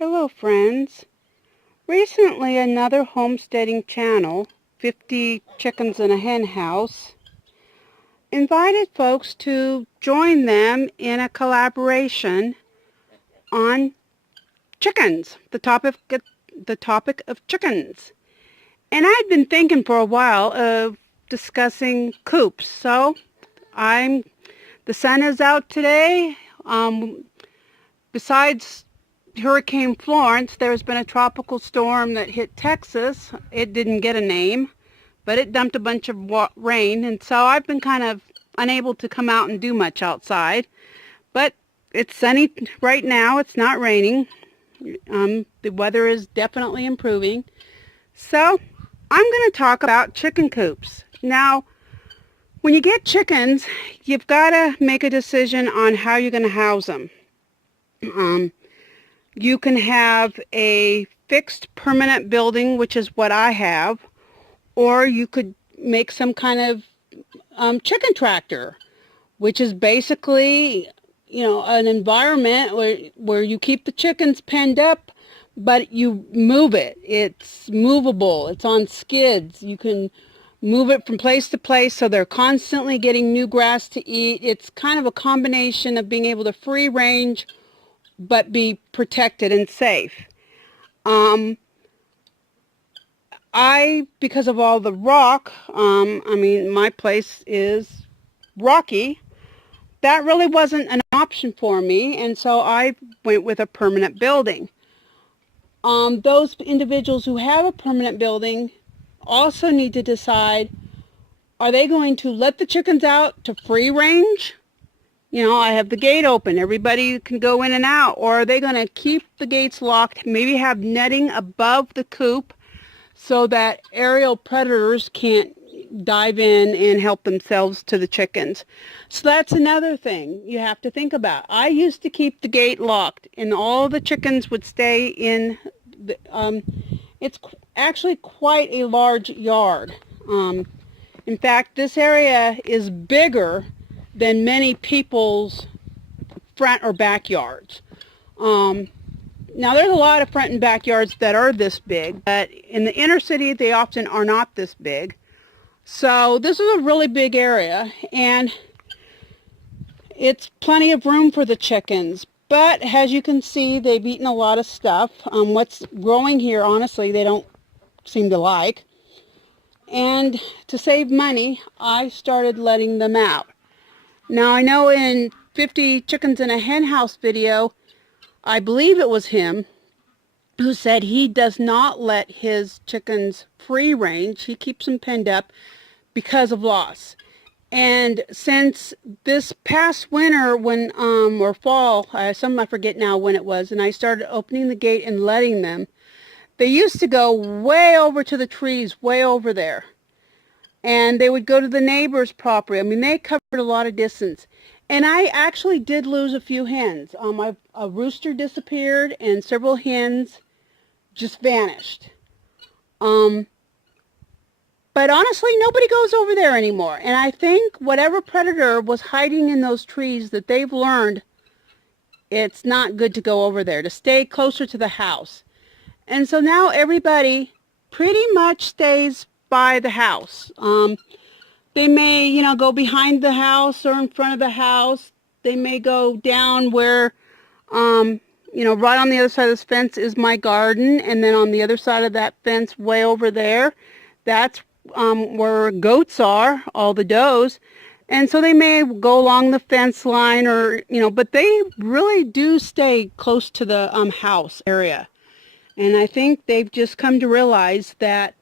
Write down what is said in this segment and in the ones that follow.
Hello friends. Recently another homesteading channel, 50 Chickens in a Hen House, invited folks to join them in a collaboration on chickens, the topic of chickens. And I'd been thinking for a while of discussing coops, so the sun is out today. Besides Hurricane Florence, there's been a tropical storm that hit Texas. It didn't get a name, but it dumped a bunch of rain, and so I've been kind of unable to come out and do much outside. But it's sunny right now. It's not raining. The weather is definitely improving. So I'm going to talk about chicken coops. Now, when you get chickens, you've got to make a decision on how you're going to house them. You can have a fixed permanent building, which is what I have, or you could make some kind of chicken tractor, which is basically, an environment where you keep the chickens penned up, but you move it. It's movable. It's on skids. You can move it from place to place, so they're constantly getting new grass to eat. It's kind of a combination of being able to free range but be protected and safe. Because of all the rock, my place is rocky, that really wasn't an option for me, and so I went with a permanent building. Those individuals who have a permanent building also need to decide, are they going to let the chickens out to free range? I have the gate open. Everybody can go in and out. Or are they going to keep the gates locked, maybe have netting above the coop so that aerial predators can't dive in and help themselves to the chickens? So that's another thing you have to think about. I used to keep the gate locked, and all the chickens would stay in it's actually quite a large yard. In fact, this area is bigger than many people's front or backyards. Now, there's a lot of front and backyards that are this big, but in the inner city, they often are not this big. So this is a really big area, and it's plenty of room for the chickens. But as you can see, they've eaten a lot of stuff. What's growing here, honestly, they don't seem to like. And to save money, I started letting them out. Now, I know in 50 Chickens in a Hen House video, I believe it was him who said he does not let his chickens free range. He keeps them penned up because of loss. And since this past winter, or fall, I forget now when it was, and I started opening the gate and letting them, they used to go way over to the trees, way over there. And they would go to the neighbor's property. They covered a lot of distance. And I actually did lose a few hens. A rooster disappeared, and several hens just vanished. But honestly, nobody goes over there anymore. And I think whatever predator was hiding in those trees, that they've learned it's not good to go over there, to stay closer to the house. And so now everybody pretty much stays by the house. They may, go behind the house or in front of the house. They may go down where, right on the other side of this fence is my garden, and then on the other side of that fence, way over there, that's where goats are, all the does. And so they may go along the fence line, or, but they really do stay close to the house area. And I think they've just come to realize that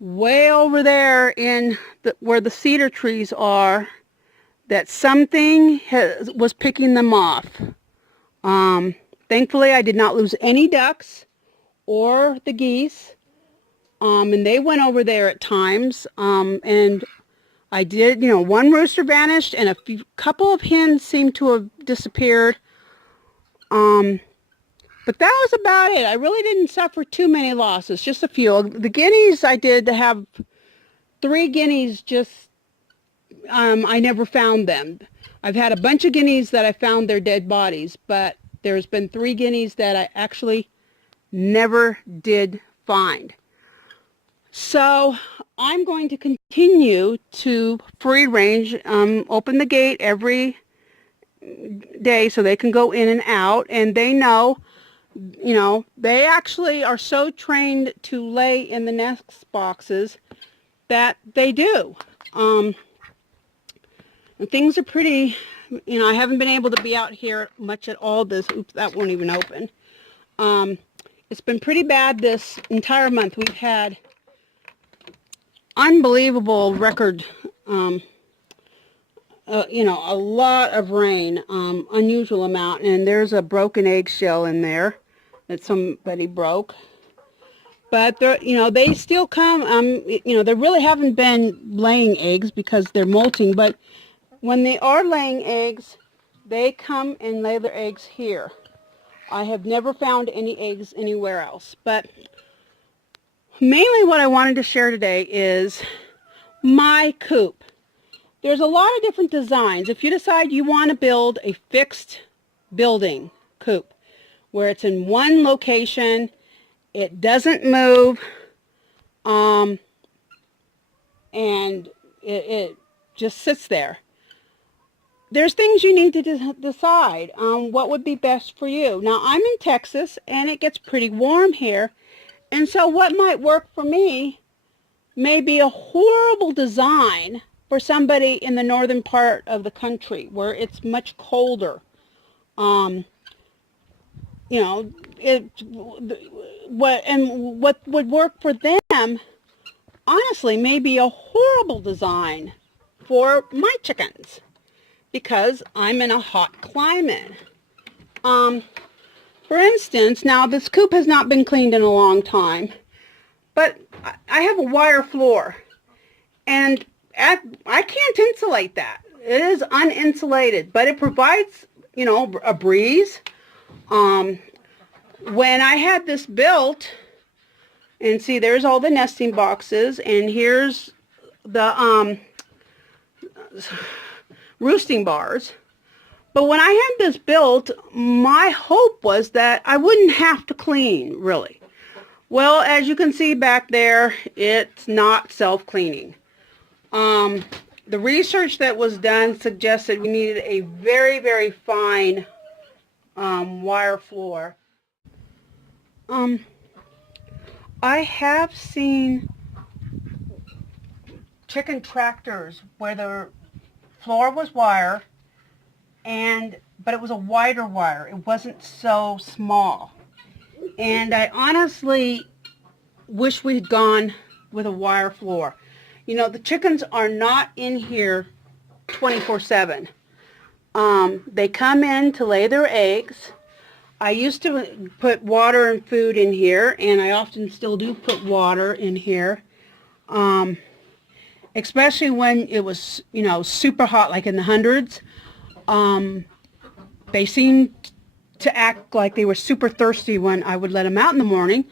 way over there where the cedar trees are, that something was picking them off. Thankfully, I did not lose any ducks or the geese, and they went over there at times, and I did, one rooster vanished, and couple of hens seemed to have disappeared. But that was about it. I really didn't suffer too many losses, just a few. The guineas, I did have 3 guineas, I never found them. I've had a bunch of guineas that I found their dead bodies, but There's been 3 guineas that I actually never did find. So I'm going to continue to free range, open the gate every day so they can go in and out, and they know, they actually are so trained to lay in the nest boxes that they do. And things are pretty, I haven't been able to be out here much at all oops, that won't even open. It's been pretty bad this entire month. We've had unbelievable record, a lot of rain, unusual amount, and there's a broken eggshell in there that somebody broke. But they still come, they really haven't been laying eggs because they're molting, but when they are laying eggs, they come and lay their eggs here. I have never found any eggs anywhere else, but mainly what I wanted to share today is my coop. There's a lot of different designs. If you decide you want to build a fixed building coop where it's in one location, it doesn't move, and it just sits there. There's things you need to decide what would be best for you. Now, I'm in Texas, and it gets pretty warm here, and so what might work for me may be a horrible design for somebody in the northern part of the country where it's much colder. What would work for them, honestly, may be a horrible design for my chickens because I'm in a hot climate. For instance, now this coop has not been cleaned in a long time, but I have a wire floor, and I can't insulate that. It is uninsulated, but it provides, a breeze. When I had this built, and see, there's all the nesting boxes, and here's the roosting bars. But when I had this built, my hope was that I wouldn't have to clean, really. Well, as you can see back there, it's not self-cleaning. The research that was done suggested we needed a very, very fine wire floor. I have seen chicken tractors where the floor was wire, but it was a wider wire. It wasn't so small. And I honestly wish we had gone with a wire floor. The chickens are not in here 24/7. They come in to lay their eggs. I used to put water and food in here, and I often still do put water in here, especially when it was, super hot, like in the hundreds. They seemed to act like they were super thirsty when I would let them out in the morning,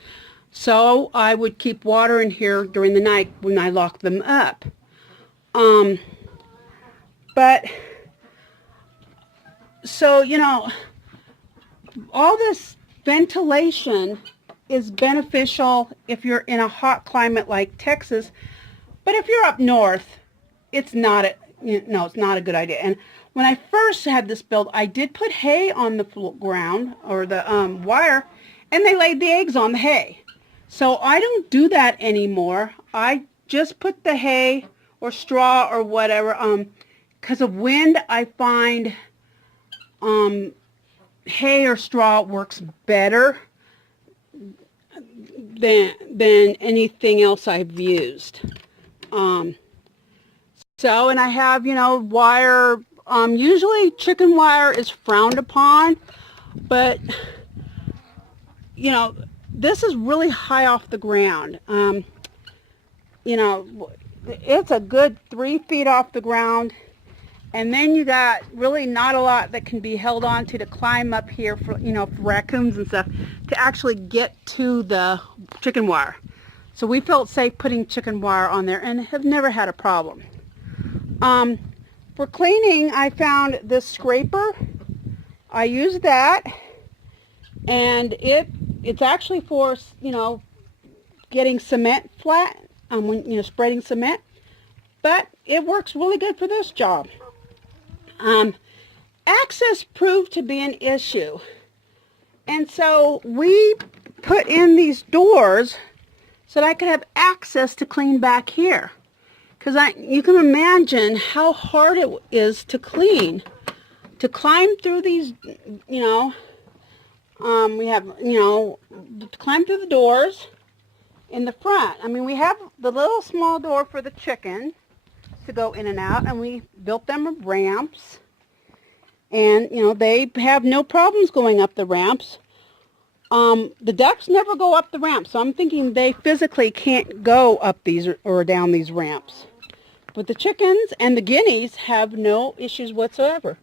so I would keep water in here during the night when I locked them up. All this ventilation is beneficial if you're in a hot climate like Texas, but if you're up north, it's not a good idea. And when I first had this built, I did put hay on the ground, or the wire, and they laid the eggs on the hay. So I don't do that anymore. I just put the hay or straw or whatever. Because of wind, I find hay or straw works better than anything else I've used. And I have, wire. Usually chicken wire is frowned upon, but, this is really high off the ground. It's a good 3 feet off the ground, and then you got really not a lot that can be held on to climb up here for, for raccoons and stuff to actually get to the chicken wire. So we felt safe putting chicken wire on there and have never had a problem. For cleaning, I found this scraper. I use that, And it's actually for, getting cement flat, when, spreading cement, but it works really good for this job. Access proved to be an issue. And so we put in these doors so that I could have access to clean back here. Because you can imagine how hard it is to clean, to climb through these, we have, to climb through the doors in the front. I mean, we have the little small door for the chicken to go in and out, and we built them ramps. And, they have no problems going up the ramps. The ducks never go up the ramp, so I'm thinking they physically can't go up these or down these ramps. But the chickens and the guineas have no issues whatsoever.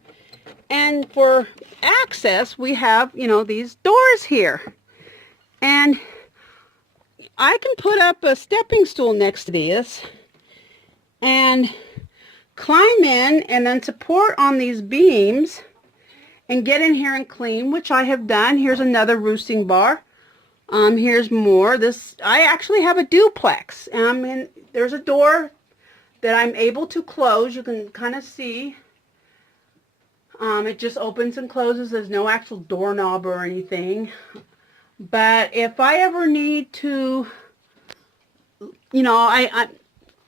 And for access, we have, these doors here. And I can put up a stepping stool next to these and climb in and then support on these beams and get in here and clean, which I have done. Here's another roosting bar. Here's more. I actually have a duplex. And there's a door that I'm able to close. You can kind of see. It just opens and closes. There's no actual doorknob or anything. But if I ever need to,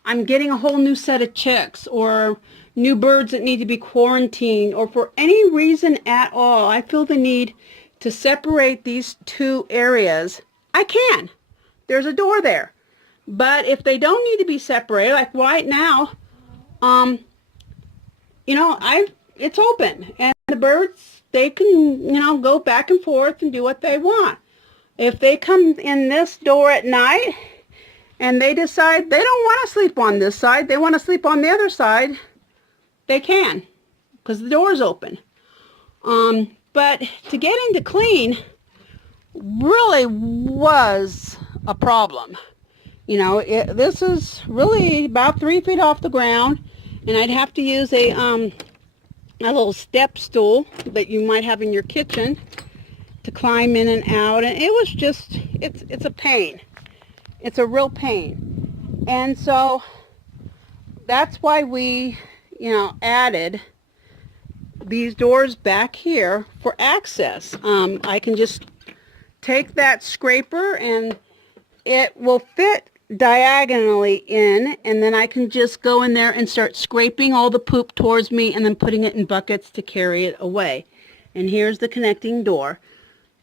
I'm getting a whole new set of chicks or new birds that need to be quarantined, or for any reason at all, I feel the need to separate these two areas, I can. There's a door there. But if they don't need to be separated, like right now, it's open. And the birds, they can, go back and forth and do what they want. If they come in this door at night and they decide they don't want to sleep on this side, they want to sleep on the other side, they can, because the door is open. But to get into clean really was a problem. This is really about 3 feet off the ground, and I'd have to use a little step stool that you might have in your kitchen to climb in and out, and it was just, it's a pain. It's a real pain. And so that's why we, added these doors back here for access. I can just take that scraper and it will fit diagonally in, and then I can just go in there and start scraping all the poop towards me and then putting it in buckets to carry it away. And here's the connecting door.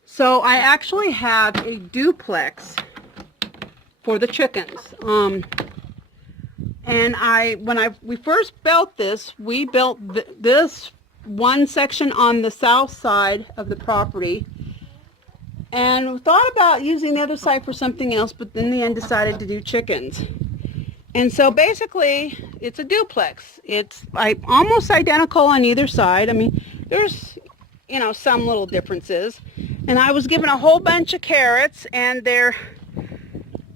So I actually have a duplex for the chickens. And when we first built this, we built this one section on the south side of the property, and we thought about using the other side for something else, but in the end decided to do chickens. And so basically it's a duplex. It's almost identical on either side. I mean, there's some little differences. And I was given a whole bunch of carrots, and they're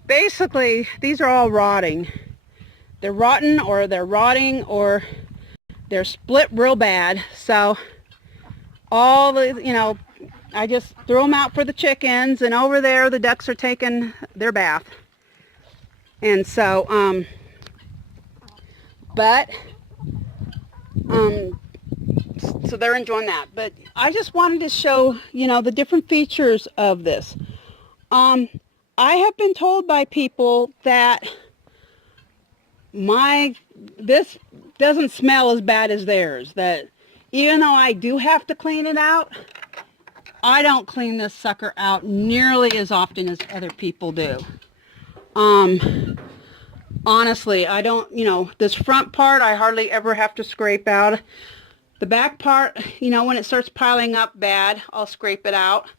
basically, these are all rotting. They're rotten, or they're rotting, or they're split real bad. So all the, I just threw them out for the chickens, and over there the ducks are taking their bath. And so, so they're enjoying that. But I just wanted to show, the different features of this. I have been told by people that this doesn't smell as bad as theirs, that even though I do have to clean it out, I don't clean this sucker out nearly as often as other people do. Honestly, I don't, this front part I hardly ever have to scrape out. The back part, when it starts piling up bad, I'll scrape it out.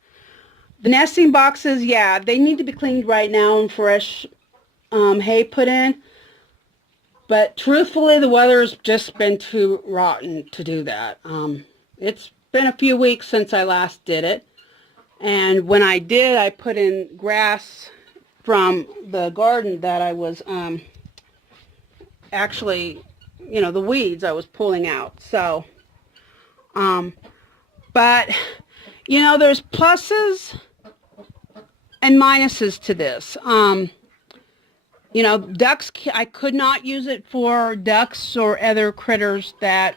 The nesting boxes, yeah, they need to be cleaned right now and fresh hay put in. But truthfully, the weather's just been too rotten to do that. It's been a few weeks since I last did it. And when I did, I put in grass from the garden that I was actually, the weeds I was pulling out. So, but, You know, there's pluses and minuses to this. You know, ducks, I could not use it for ducks or other critters that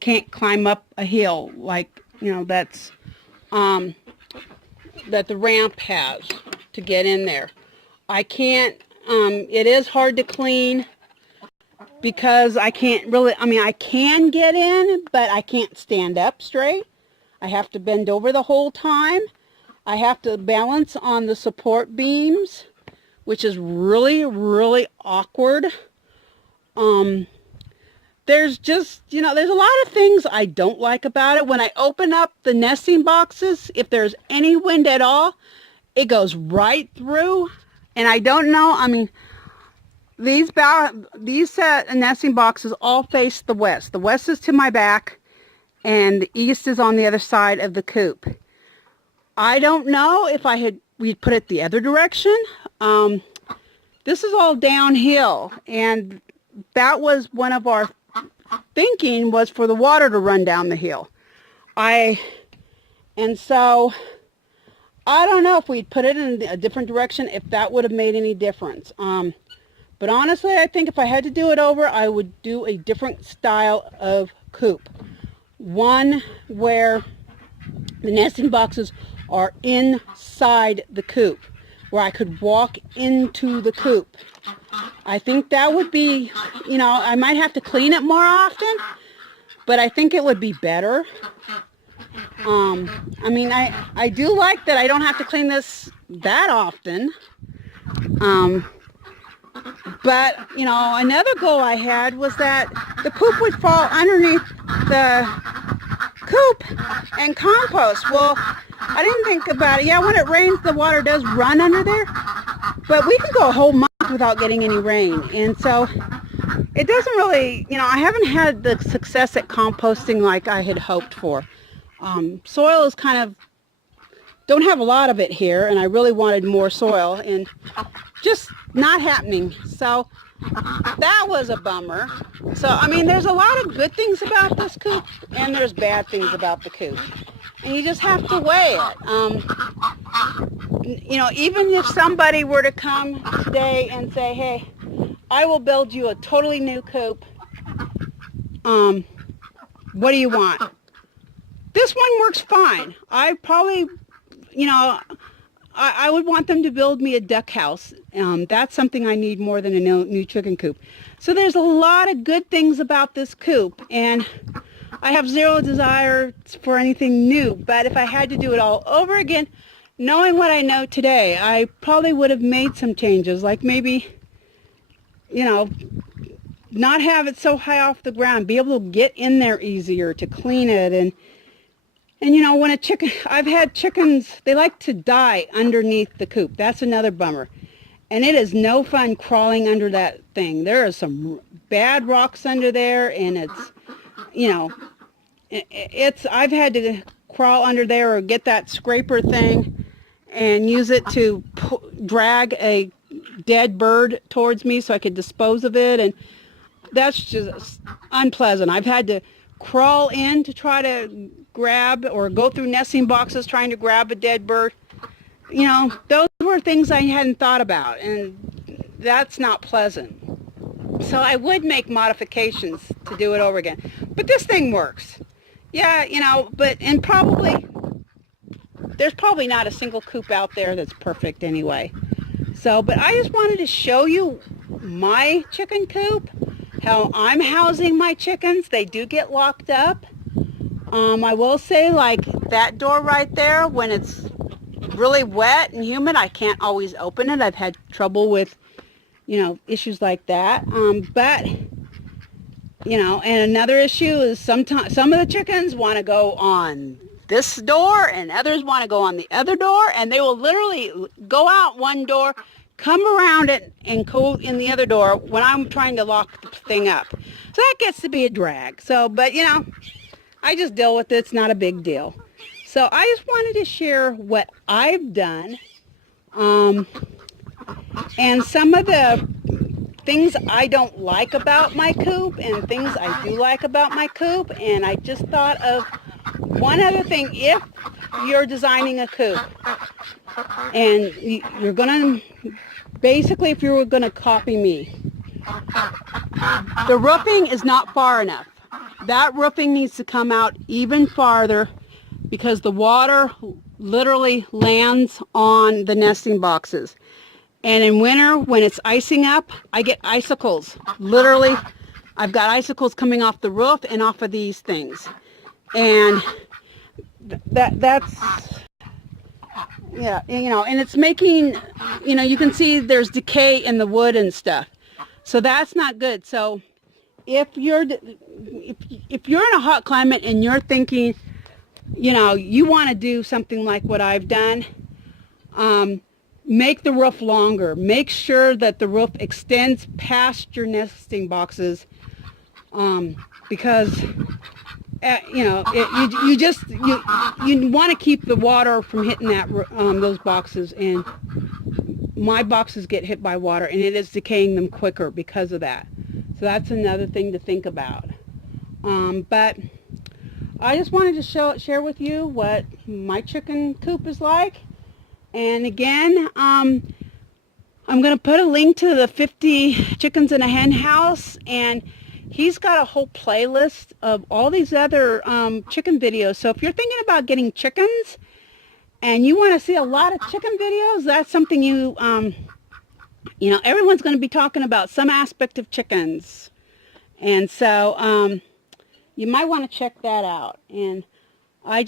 can't climb up a hill, like, you know, that's, that the ramp has to get in there. I can't, it is hard to clean because I can't really, I mean, I can get in, but I can't stand up straight. I have to bend over the whole time. I have to balance on the support beams, which is really, really awkward. There's just, you know, there's a lot of things I don't like about it. When I open up the nesting boxes, if there's any wind at all, it goes right through. And I don't know, I mean, these nesting boxes all face the west. The west is to my back, and the east is on the other side of the coop. I don't know if we'd put it the other direction. This is all downhill, and that was one of our thinking, was for the water to run down the hill. And so I don't know if we'd put it in a different direction, if that would have made any difference. But honestly, I think if I had to do it over, I would do a different style of coop. One where the nesting boxes are inside the coop, where I could walk into the coop. I think that would be, you know, I might have to clean it more often, but I think it would be better. I mean, I do like that I don't have to clean this that often. But, you know, another goal I had was that the poop would fall underneath the coop and compost. Well, I didn't think about it. Yeah, when it rains, the water does run under there, but we can go a whole month without getting any rain. And so it doesn't really, you know, I haven't had the success at composting like I had hoped for. Soil is kind of, don't have a lot of it here, and I really wanted more soil, and just not happening. So that was a bummer. So, I mean, there's a lot of good things about this coop, and there's bad things about the coop. And you just have to weigh it. You know, even if somebody were to come today and say, hey, I will build you a totally new coop. What do you want? This one works fine. I probably, you know, I would want them to build me a duck house. That's something I need more than a new chicken coop. So there's a lot of good things about this coop, and I have zero desire for anything new. But if I had to do it all over again, knowing what I know today, I probably would have made some changes, like maybe, you know, not have it so high off the ground, be able to get in there easier to clean it. And you know, when a chicken, I've had chickens, they like to die underneath the coop. That's another bummer. And it is no fun crawling under that thing. There are some bad rocks under there, and it's, you know, I've had to crawl under there or get that scraper thing and use it to drag a dead bird towards me so I could dispose of it, and that's just unpleasant. I've had to crawl in to try to grab, or go through nesting boxes trying to grab a dead bird. You know, those were things I hadn't thought about, and that's not pleasant. So I would make modifications to do it over again. But this thing works. Yeah, you know, and probably, there's probably not a single coop out there that's perfect anyway. So, but I just wanted to show you my chicken coop, how I'm housing my chickens. They do get locked up. I will say, like, that door right there, when it's really wet and humid, I can't always open it. I've had trouble with, you know, issues like that. But, you know, and another issue is sometimes some of the chickens want to go on this door and others want to go on the other door, and they will literally go out one door, come around it, and go in the other door when I'm trying to lock the thing up. So that gets to be a drag. So, but, you know, I just deal with it. It's not a big deal. So I just wanted to share what I've done, and some of the things I don't like about my coop and things I do like about my coop. And I just thought of One other thing, if you're designing a coop and you're going to, basically if you were going to copy me, the roofing is not far enough. That roofing needs to come out even farther because the water literally lands on the nesting boxes. And in winter, when it's icing up, I get icicles. Literally, I've got icicles coming off the roof and off of these things. And that's, yeah, you know, and it's making, you know, you can see there's decay in the wood and stuff. So that's not good. So if you're in a hot climate and you're thinking, you know, you want to do something like what I've done, make the roof longer. Make sure that the roof extends past your nesting boxes, because you know, you want to keep the water from hitting that those boxes, and my boxes get hit by water and it is decaying them quicker because of that. So that's another thing to think about. But I just wanted to share with you what my chicken coop is like. And again, I'm going to put a link to the 50 chickens in a hen house, and he's got a whole playlist of all these other chicken videos. So if you're thinking about getting chickens and you want to see a lot of chicken videos, that's something you know, everyone's going to be talking about some aspect of chickens. And so you might want to check that out. And I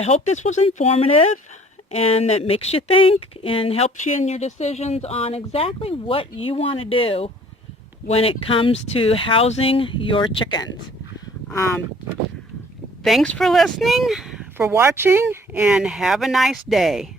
hope this was informative and that makes you think and helps you in your decisions on exactly what you want to do when it comes to housing your chickens. Thanks for listening, for watching, and have a nice day.